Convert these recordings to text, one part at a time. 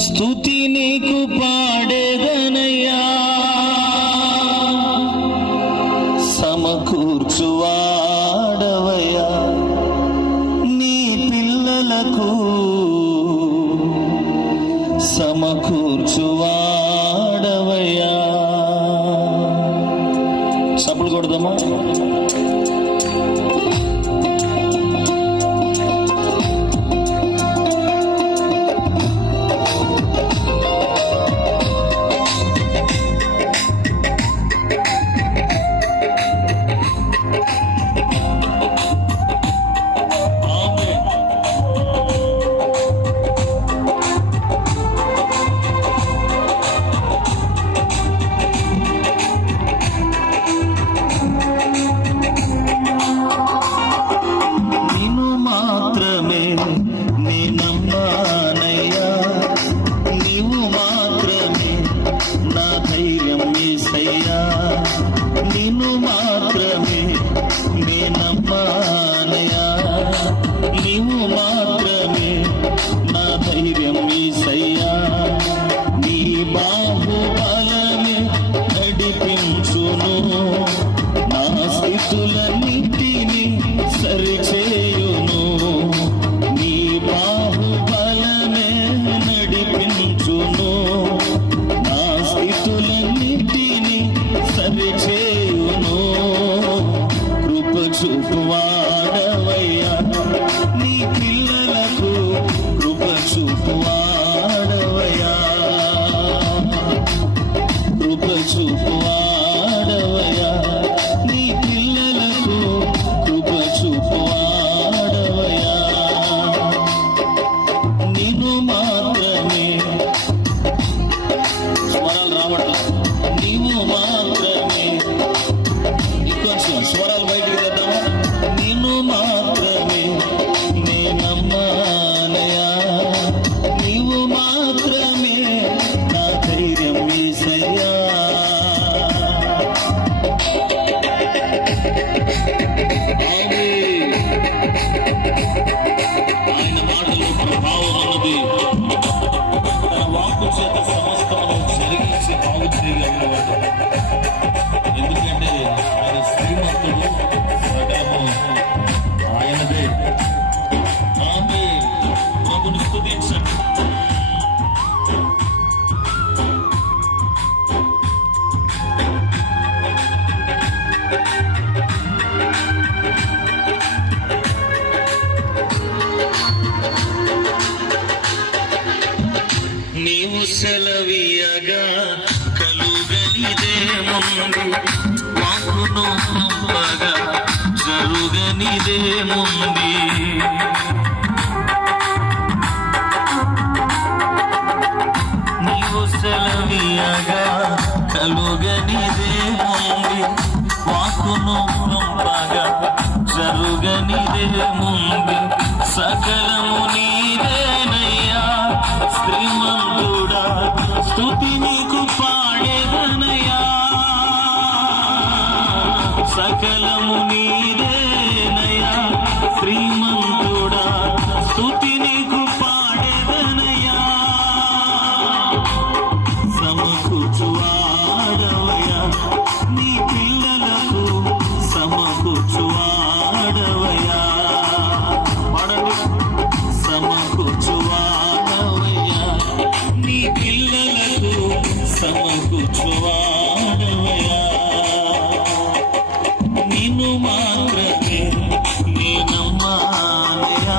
స్తుతి నీకు పాడేదనయ్యా, సమకూర్చువాడవయ్యా నీ పిల్లలకు, సమకూర్చువాడవయ్యా. చప్పుడు కొడదామా? నిన్ను మాత్రమే నేనమ్మానయ్యా, నీవు మాత్రమే నా ధైర్యం యేసయ్యా. నీ బాహుబలమే నడిపించును, నా స్థితులన్నిటినీ సరిచేయును. నీ బాహుబలమే నడిపించును, నా స్థితులన్నిటినీ సరిచేయును. కృప చూపువాడవయ్యా నీ పిల్లలకు, కృప చూపువాడవయ్యా, కృప చూపువాడవయ్యా నీ పిల్లలకు, కృప చూపువాడవయ్యా. నిన్ను మాత్రమే, స్వరాలు రావట్లా, నీవు మాత్రమే, ఇంకొంచెం స్వరాలు బయటికి తెద్దామా? నిన్ను మాత్రమే నేనమ్మానయ్యా, నీవు మాత్రమే నా ధైర్యం యేసయ్యా. ఆయన మాటలు ప్రభావం అన్నది, తన వాక్కు చేత సమస్తము జరిగించి బాగు చేయగలిగినవాడు. ఎందుకంటే ఆయన శ్రీమంతుడు, సకలము ఆయనదే. ఆమె ప్రభుని స్తుతించండి. నీవు సెలవీయగా కలుగనిదేముంది, వాక్కును పంపగా జరుగనిదేముంది. నీవు సెలవీయగా కలుగనిదేముంది, వాక్కును పంపగా జరుగనిదేముంది. సకలము నీదేనయ్యా శ్రీమంతుడా, స్తుతి నీకు పాడేదనయ్యా. సకలము నీదేనయ్యా శ్రీమంతుడా, స్తుతి నీకు పాడేదనయ్యా. సమకూర్చువాడవయ్యా నీ పిల్లలకు, సమకూర్చువాడవయ్యా. సమకూర్చువాడవయ్యా నీ పిల్లలకు, సమకూర్చువాడవయ్యా. నిన్ను మాత్రమే నేనమ్మానయ్యా,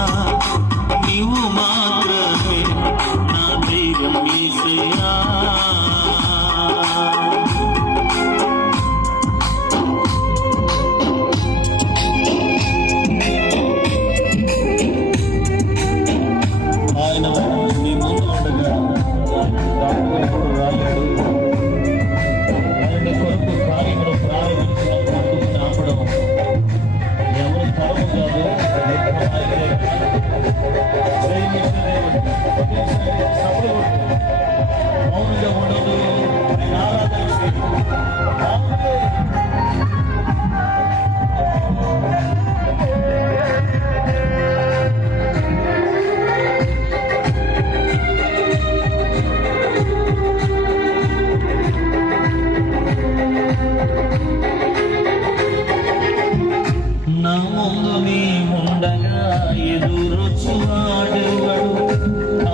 నీవు మాత్రమే నా ధైర్యం యేసయ్యా. ఆయన మీ ముందు ఉండగా డాక్టర్ రాలేడు, ఆయన కొరకు కార్యములు ప్రారంభించినప్పుడు ఆపడం ఎవరు తరము కాదు. సపోర్ట్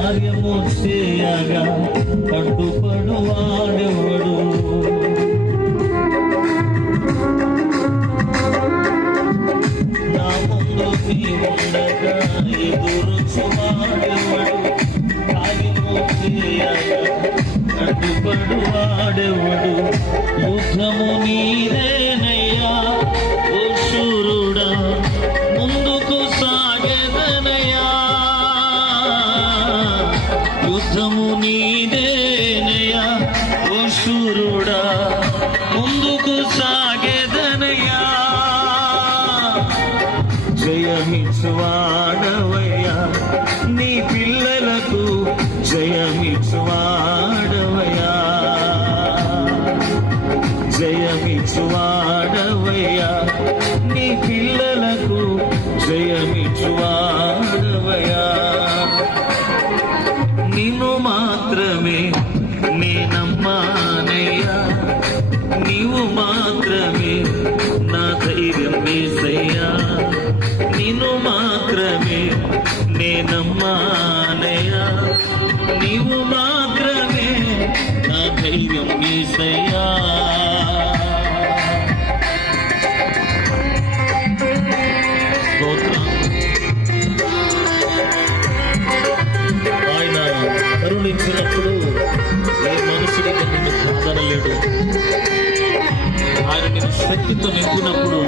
కార్యము చేయగా అడ్డుపడు వాడెవడు? నా ముందు నీవుండగా ఎదురుచువాడెవడు? కార్యము చేయగా అడ్డుపడు వాడెవడు? యుద్ధము నీదేనయ్యా ఓ శూరుడా, ముందుకు సాగెదనయ్యా. యుద్ధము నీదేనయ్యా ఓ శూరుడా, ముందుకు సాగెదనయ్యా. జయమిచ్చువాడవయ్యా నీ పిల్లలకు, జయమిచ్చువాడవయ్యా, జయమిచ్చువాడవయ్యా నీ పిల్లలకు, జయమిచ్చువాడవయ్యా. నిన్ను మాత్రమే నేనమ్మానయ్యా, నీవు మాత్రమే నా ధైర్యం యేసయ్యా. నిన్ను మాత్రమే నేనమ్మానయ్యా, నీవు మాత్రమే నా ధైర్యం యేసయ్యా. ఆయన కరుణించినప్పుడు ఏ మనుషుడికి నిన్ను కాదనలేడు. ఆయన నిన్ను శక్తితో నింపినప్పుడు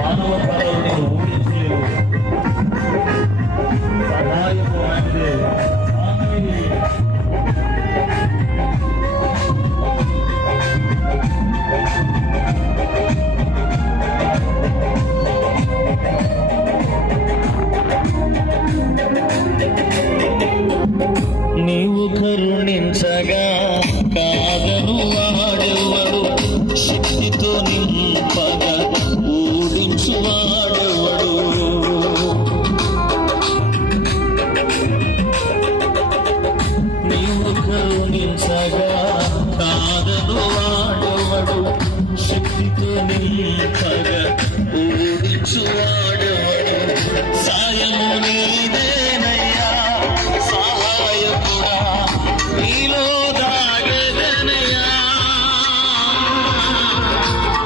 మానవ పరాలు నేను ఊహించలేవు. సహాయము ఆయనదే. నీవు కరుణించగా కాదను వాడెవడు? శక్తితో నింపగా ఊడించు వాడెవడు? నీవు కరుణించగా కాదను వాడెవడు? శక్తితో నింపగా ఊడించు వాడెవడు? సాయము నీదేనయ్యా సహాయకుడా, నీలో దాగెదనయ్యా.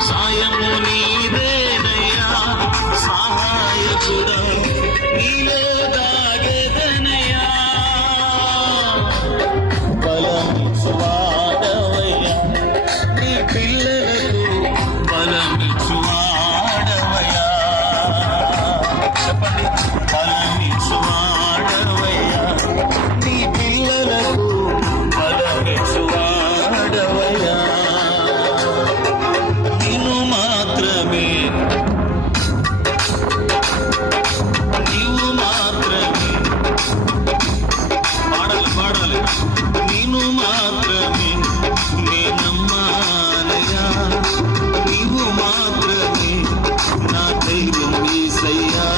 సాయము నీదేనయ్యా సహాయకుడా, నీలో దాగెదనయ్యా. బలమిచ్చువాడవయ్యా నీ పిల్లలకు, బలమిచ్చువాడవయ్యా. చెప్పండి, బలమిచ్చువాడవయ్యా నీ పిల్లలకు, బలమిచ్చువాడవయ్యా. నిన్ను మాత్రమే, నీవు మాత్రమే, పాడాలి పాడాలి. నిన్ను మాత్రమే నేనమ్మానయ్యా, నీవు మాత్రమే నా ధైర్యం యేసయ్యా.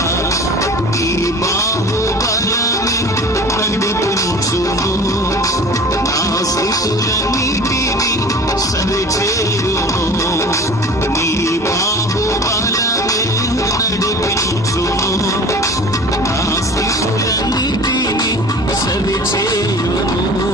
నీ బాహుబలమే నడిపించును, నా స్థితులన్నిటినీ సరిచేయును. నీ బాహుబలమే నడిపించును, నా స్థితులన్నిటినీ సరిచేయును.